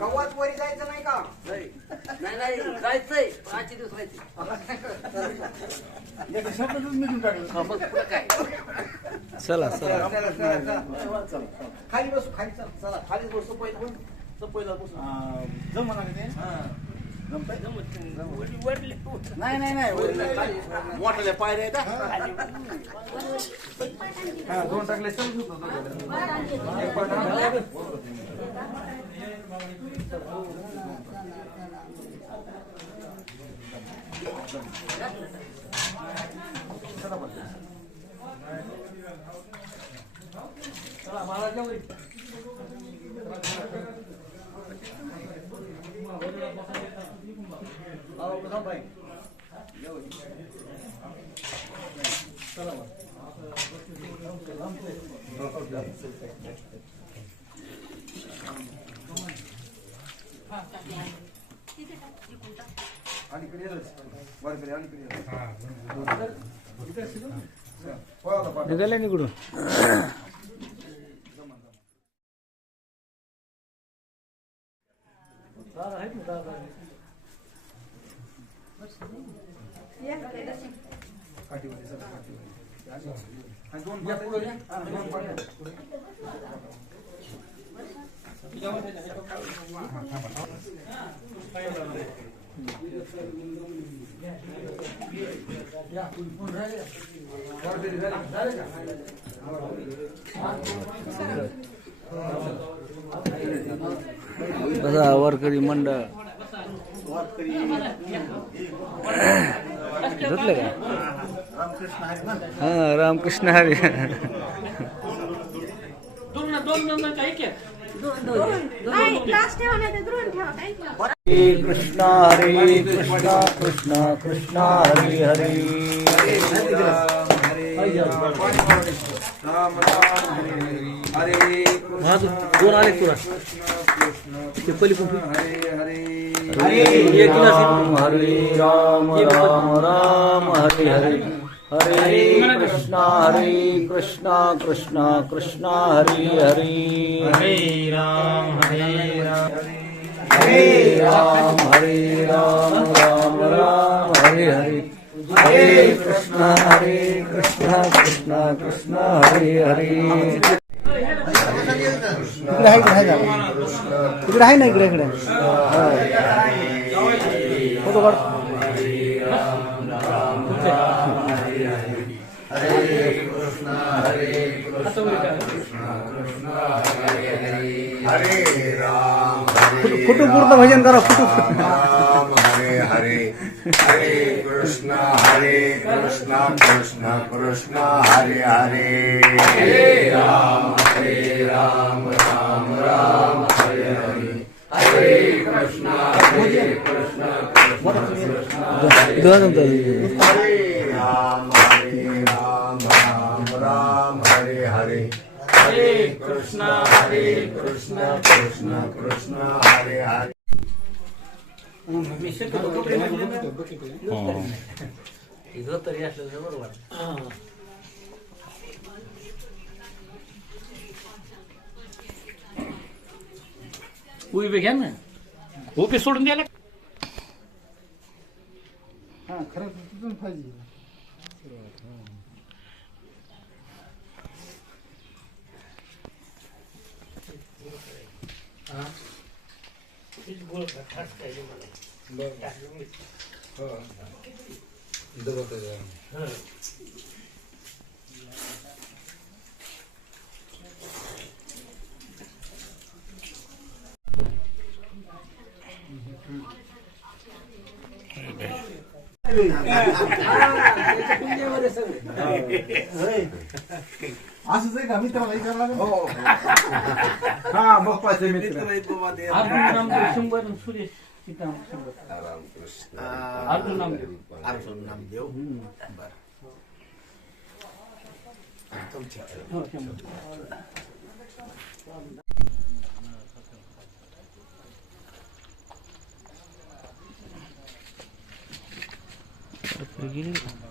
गावात वरी जायचं नाही का? नाही जायचंय 5 दिवस राहायचे. चला चला खाली बसू खाली चला खाली बसू पहिला जमणार नाही मोठ्याल्या पायऱ्या आहेत दोन टाकले चला मला जाऊ निघाले निकडून बघा वारकरी मंडळ धुतलं का? हा रामकृष्ण हरी. कृष्ण हरे कृष्ण कृष्ण कृष्ण हरे हरे दोन आले पुरा ते पली हरे राम हरे राम राम राम हरे हरे हरे कृष्ण कृष्ण कृष्ण हरे हरे हरे राम राम राम हरे हरे हरे कृष्ण कृष्ण कृष्ण हरे हरे. इकडे आहे ना इकडे फोटो काढ. फोटो पूर्ण भजन करा. फोटो हरे हरे हरे कृष्ण कृष्ण कृष्ण हरे हरे हरे राम राम राम हरे हरे हरे कृष्ण कृष्ण दोन हरे राम राम हरे हरे हरे कृष्ण कृष्ण कृष्ण हरे हरे. तरी असलं बरोबर. उभी घ्या ना. उभी सोडून द्यायला खरं पाहिजे. असंच आहे का मित्राला विचारला हो हा बाप्पाचे मित्र अर्जुन नामदेव 100 आणि सुरेश सीताराम 100. रामकृष्ण अर्जुन नामदेव. अर्जुन नामदेव बर तुमच्या हो, 100. गेली का?